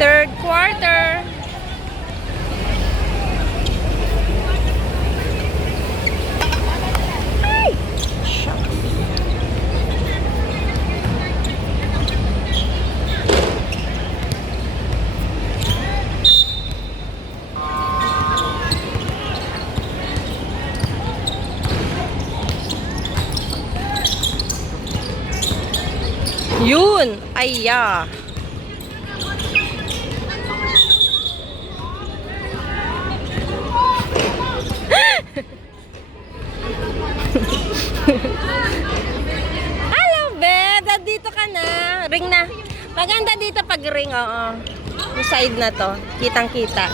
Third quarter. Ay! Shucks. Yun! Aya! Hello, babe! Dito ka na. Ring na. Maganda dito pag ring, oo. Yung side na to. Kitang-kita.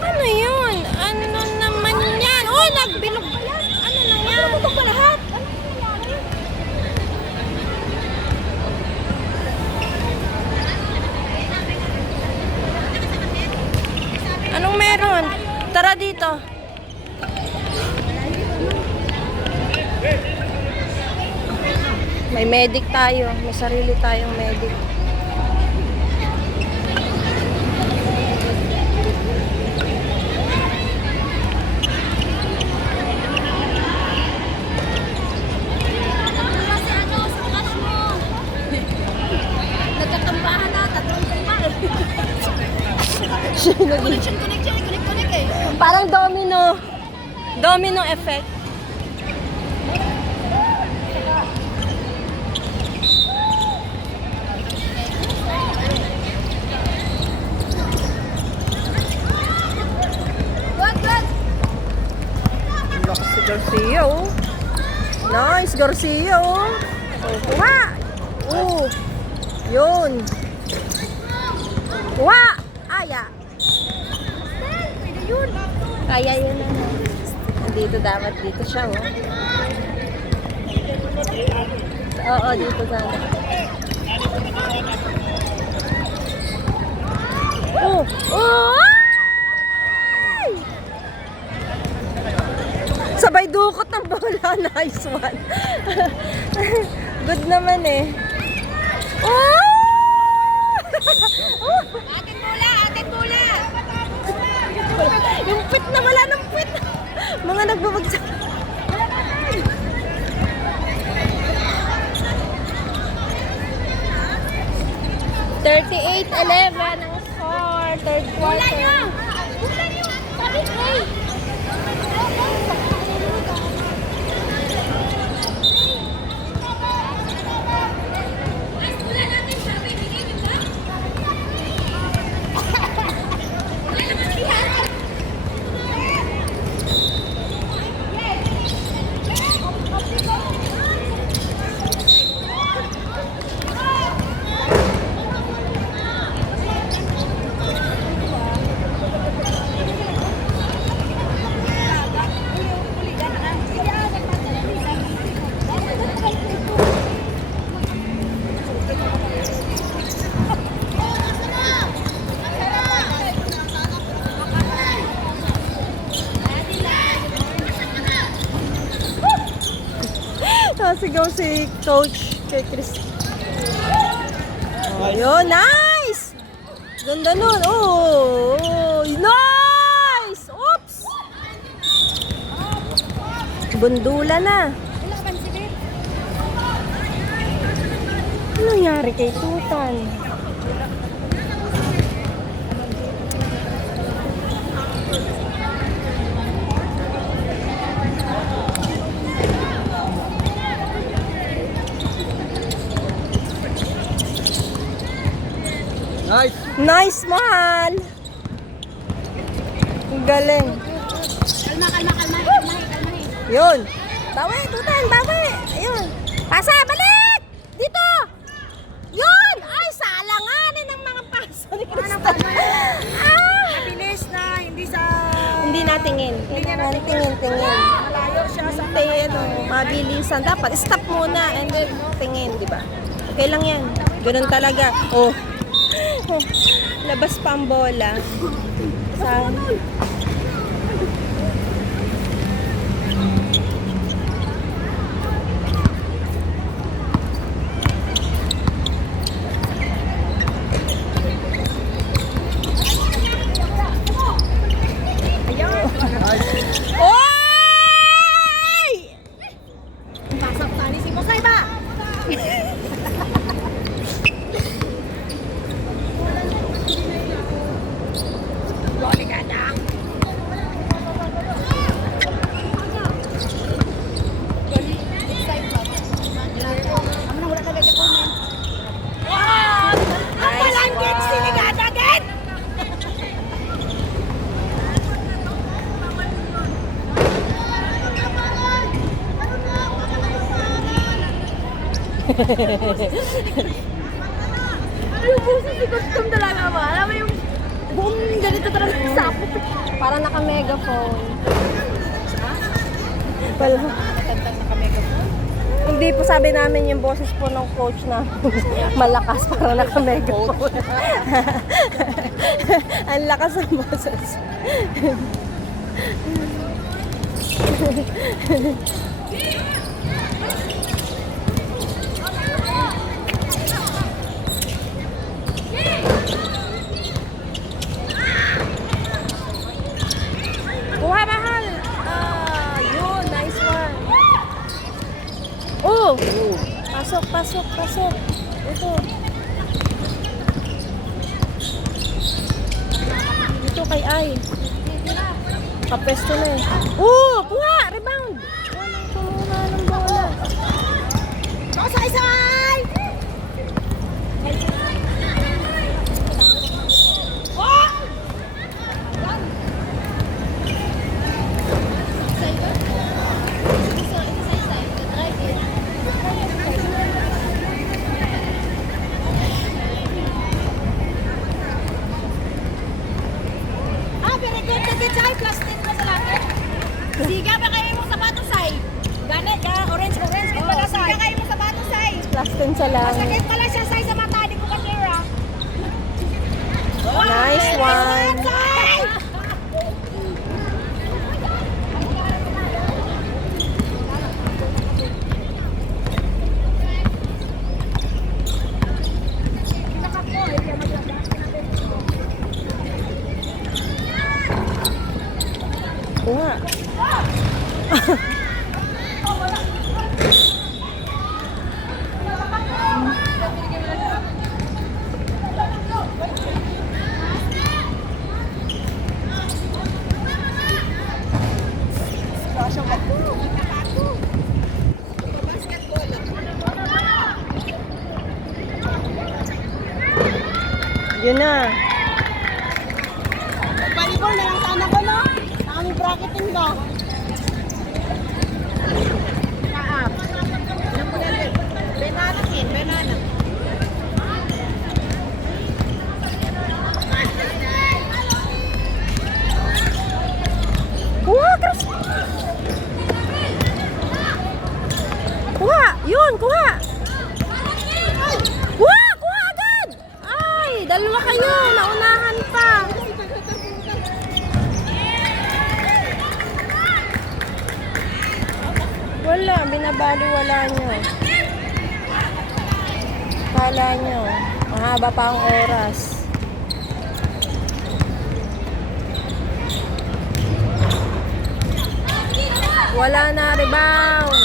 Ano yun? Ano naman yan? Oh, nagbilog pa yan. Ano na yan? Naputok pa lahat. Ano nangyari? Anong meron? Tara dito. May medic tayo. May sarili tayong medic. Nagkatambahan na, tatlong lima eh. Connection eh. Parang domino. Domino effect. Good. Lakas si Garcia, oh. Nice, Garcia, oh. Oh, kuha. Oh. Yun. Kuha. Aya. Pwede yun. Kaya yun na. Dito dapat. Dito siya, oh. Oo, dito sana. Oh! Oh! Ay! Sabay dukot ng bola. Nice one. Good naman eh. Oh! Atin mula. Yung pit na wala ng pit. Mga nagbabagsak. $38-11 ang score. Third quarter. Sabi ko eh. Sigaw si Coach kay Chris. Ayun, nice! Ganda nun. Oh, nice! Oops! Bundula na. Ano nangyari kay Tutan? Nice! Nice, mahal! Ang galing. Kalma. Yun. Bawi, Tutan, bawi. Ayun. Pasa, balik! Dito! Yun! Ay, salanganin ng mga paso ni Crystal. Mabilis na, hindi sa... Hindi natingin. Kailangan tingin. Malayo siya sa... Mabilisan. Dapat stop muna and then tingin, di ba? Okay lang yan. Ganun talaga. Oh. Labas pa ang bola. Sa... Oy! Pasok tali si Bosay ba? Yung buses si custom talaga ba? Alam mo yung boom, ganito talaga yung sapo. Para naka-megaphone. Wala. Tantang naka-megaphone. Hindi po sabi namin yung boses po ng coach na malakas para naka-megaphone. Ang lakas ng boses. Kuha mahal. Yun, nice one. Oh! Pasok, pasok, pasok. Ito. Ito kay Ay. Kapesto na eh. Oh! Kuha! Rebound! Walang kumuha ng bola. Bosay-say! Very good. Take it, plus 10 pa sa lahat. Siga ba kayo mong sapatos, Sai? Ganit, orange. Siga kayo mong sapatos, Sai. Last 10 sa lang. Masakit pala siya, Sai, sa mata. Di ko katira. Nice one. Sai! Kuha. Yun na. Volleyball na lang sana ko, no? Ang bracketing ba? Kaap. Ilan po yan? Banana. Kuha, Chris. Kuha. Yun, kuha. Kuha agad. Ay, dalawa kayo. Naunahan pa. Wala, binabaliwala nyo. Kala nyo, mahaba pa ang oras. Wala na, rebound.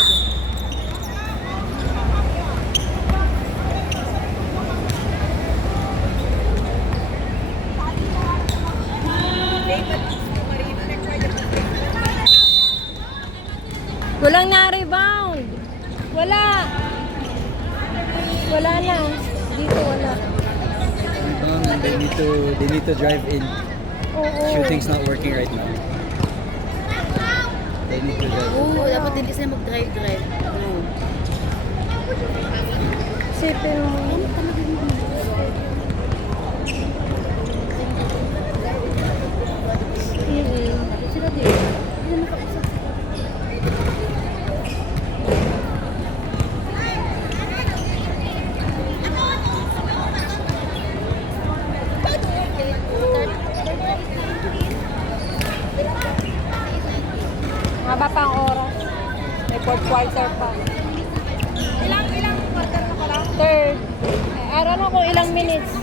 Walang na-rebound. Wala. Wala na. Dito wala. They need to drive in. Oo. Shooting's not working right now. They need to drive in. Oo, dapat hindi sila mag-drive. Sipin mo. Sila din. Hindi na makausap. Fourth quarter pa. Ilang quarter na pala? Third. I don't know kung ilang minutes.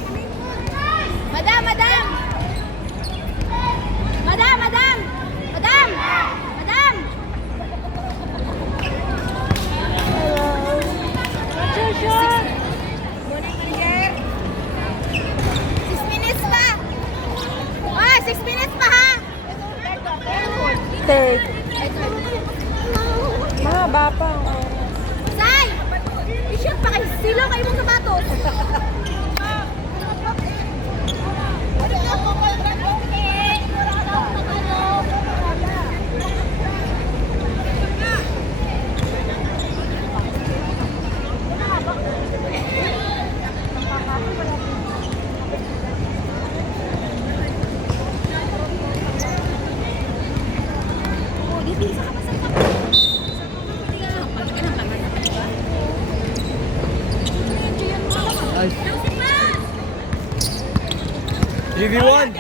Madam! Madam! Madam! Madam! Madam! Madam! What's your shot? 6 minutes pa! Oh, 6 minutes pa ha! Third. Mahaba pa. Say! I-shoot pa kayo. Silaw kayo mong sapatos. Nice. 3v1.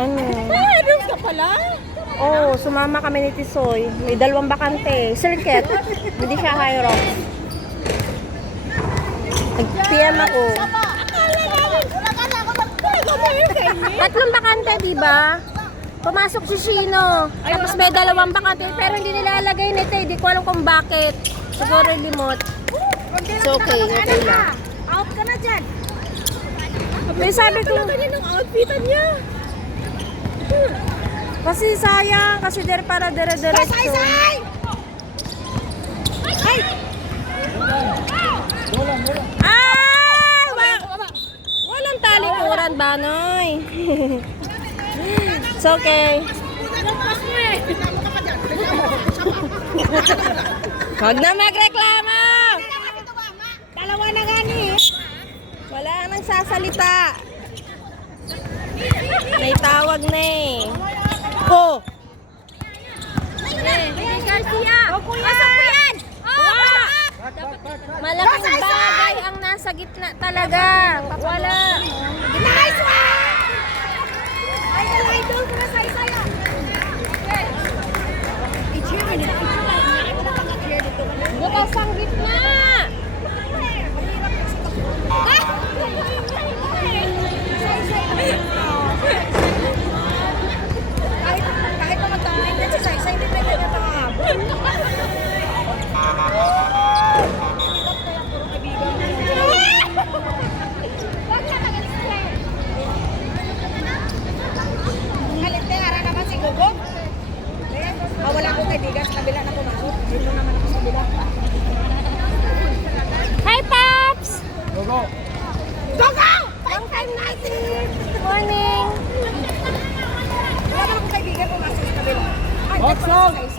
Ano? Meron ka pala? Oh, sumama kami ni Tisoy. May 2 bakante. Circuit. Hindi siya high rock. Nag-PM ako. Tatlong bakante, di ba? Pumasok si Shino. Tapos may 2 bakante, pero hindi nilalagay nito. Hindi ko alam kung bakit. Siguro limot. So, okay. Okay lang. Out ka na dyan. May sabi ko, Ng outfitan niya. kasi sayang. Kasi para dire-diretso. Say! Ay! Ah! Walang talikuran ba, Noy? It's okay. Huwag na magreklamo! Dalawa na gani. Wala nang sasalita. May tawag na eh. Ko! Garcia! Oh, kuya! Pasok mo yan! Wala! Malaking bagay ang nasa gitna talaga. Wala. Nice one! Ay, idol ko na say-saya. I-cheer mo nito. I-cheer dito. Bukas ang gitna. Kahit pa magtangin yan si Say-Say, hindi pwede niya pangahabol. Kalite, hara naman si Gugog. Wala akong kaibigan sa kabila na pumasok. Dito naman ako sa kabila. Hi, Pops! Go, go. Gugog! Long time natin. Morning. Wala naman akong kaibigan pumasok sa kabila. Ay, Box nagpapasok out. si Say-Say.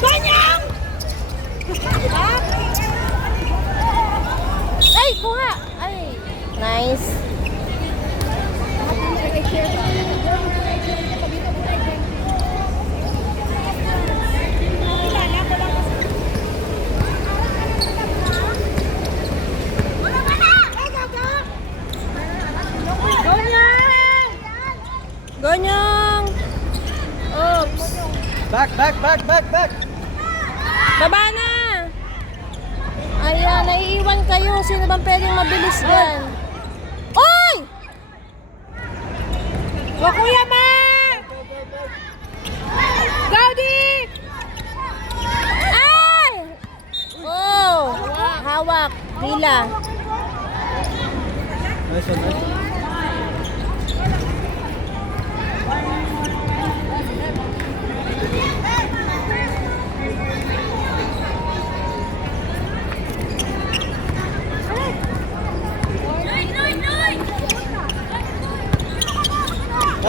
Banyang! Ay, kuha. Ay, nice. Gonyong! Oops. Back, back, back, back, back. Baba na! Ayan, naiiwan kayo. Sino bang pwedeng mabilis dyan? Oy! O Kuya Ma! Gaudi! Ay! Oh! Hawak. Hila. Nice one, nice one.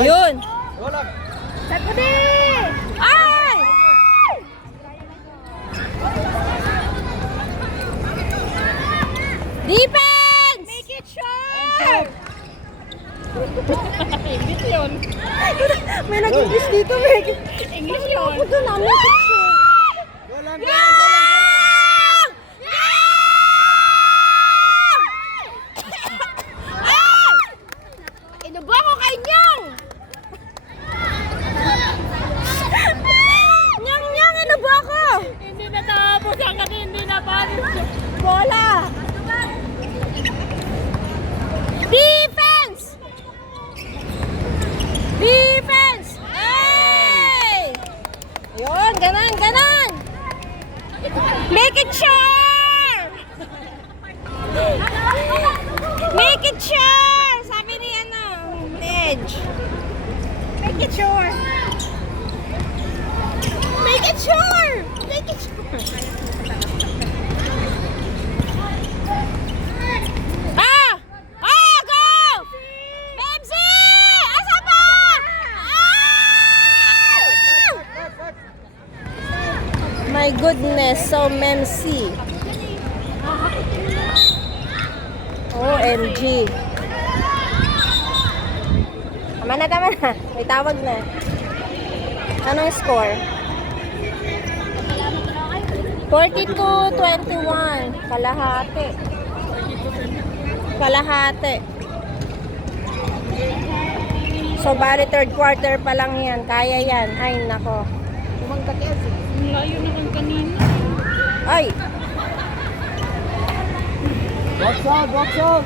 Yun! Go lang. Sakudi! Defense! Make it short! English yun. May nag-English dito, Meg. English yun. Ako doon, make it sure. Go lang, go lang, go lang. Inubo ko kay Nyang! Nyang, Nyang, inubo ko! Hindi natapos hanggang hindi napalis. Bola! Defense! Defense! Hey! Yun, ganan, ganan! Make it sure! Make it sure! Sabi ni ano, Edge. Make it short. Make it sure! Make it sure! Ah! Ah! Go! Bebsi! Asa pa? Ah! My goodness, so Memsi. OMG. Tama na, tama na. May tawag na. Anong score? 42-21. Kalahati. Kalahati. So, bali third quarter pa lang yan. Kaya yan. Ay, nako. Layo naman kanina. Ay! Box out, box out.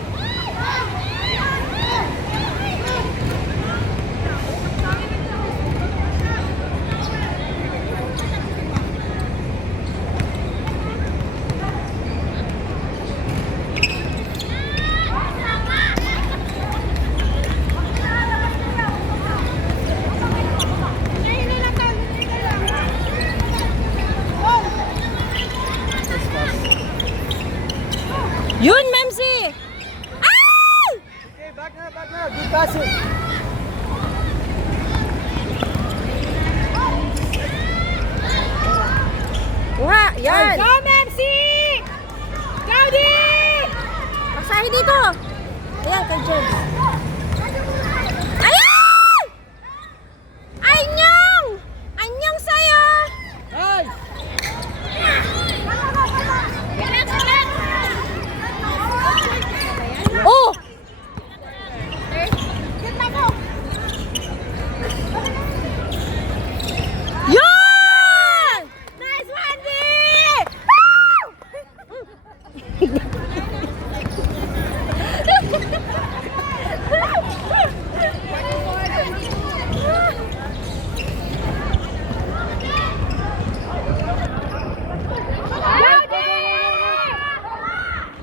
Yun, Memsi! Ah! Okay, back now, back now. Good passing. Kuha! Yan! Go, Memsi! Go, D! Magsahi dito! Ayan, kay Jed. Ayan! Anyong! Anyong sa'yo! Nice. Oh! Yun! Nice one, D!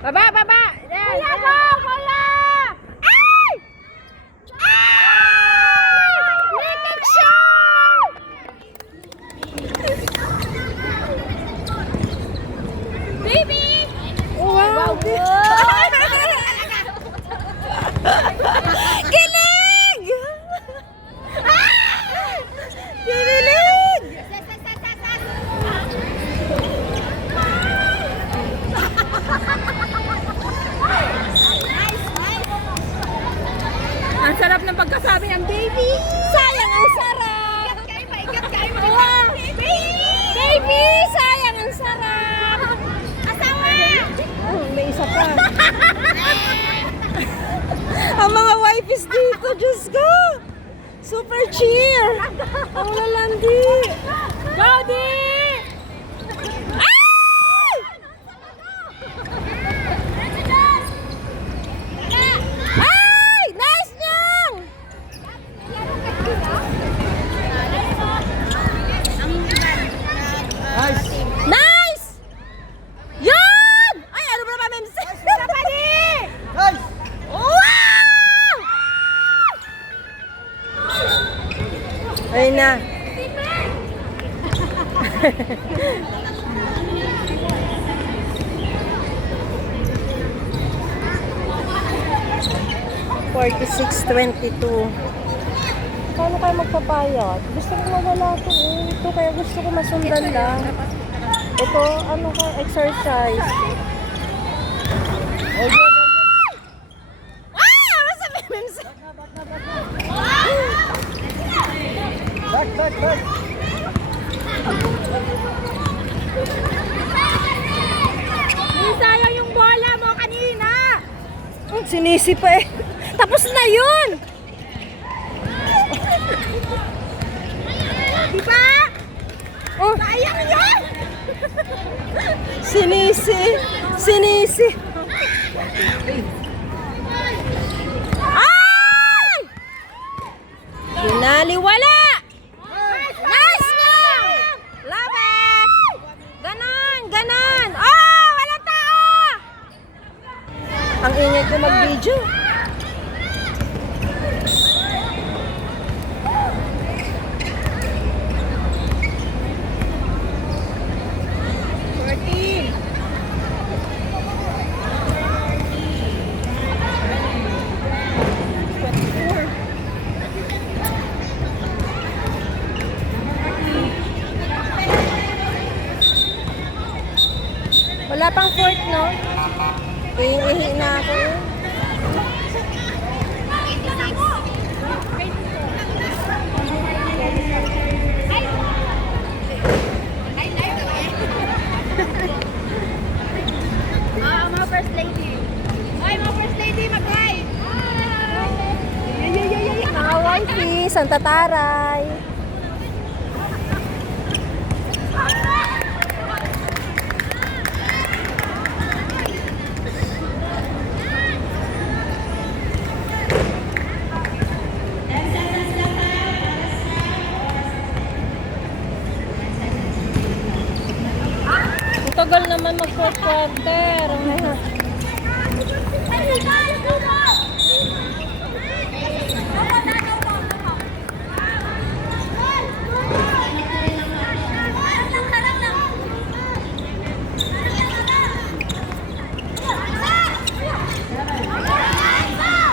Baba, baba! Yan, Kuya, yan. go! Kuya! Ay! Ay! Make it sure! Baby! Wow! Kilig! Kinilig! Ang sarap ng pagkasabi ng baby! Sayang ang sarap! Kain pa, ikat kain mo. Wow! Baby! Baby! Sayang ang sarap! Asawa! May isa pa. Ang mga wifeys dito, Diyos ko! Super cheer! Ang lalandi! Go, D! Ay! Ay! Nice niyang! Nice. Nice! Yun! Ay, ano ba naman, MC? Nice. Wow! Ayun na. $46.22. Paano kayo magpapayat? Gusto ko mawala ito eh. Ito kaya gusto ko masundan lang. Ito, ano ka, exercise. All good, all good. Ah! Masabi, Mims. Back, back, back. Sayang yung bola mo kanina. Sinisi pa eh. Tapos na yun. Diba? Oh, Sayang yun. sinisi. Sinisi. Ay! Binaliwala! Nice na! Love it! Ganon, ganon! Oh, wala tao! Ang ingay ko mag-video. Wala pang fourth, no? Ihi na ako eh. Mga first lady. Ay, mga first lady, mag-hi. Mga wifey, Santa Taray. Ang tagal naman mag-fourth quarter.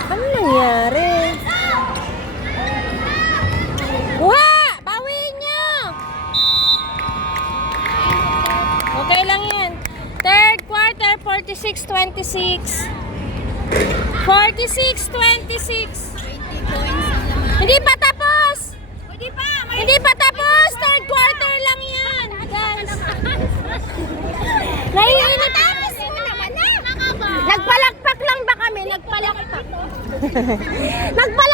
Ano nangyari? Kuha! Bawiin niyo! Okay lang yan. Third quarter, 46-26. 46-26. Hindi pa tapos! Hindi pa. Hindi pa tapos! Third quarter lang yan, guys. Naiinit. Tapos mo naman na. Nagpalakpak lang ba kami? Nagpalakpak. Nagpalakpak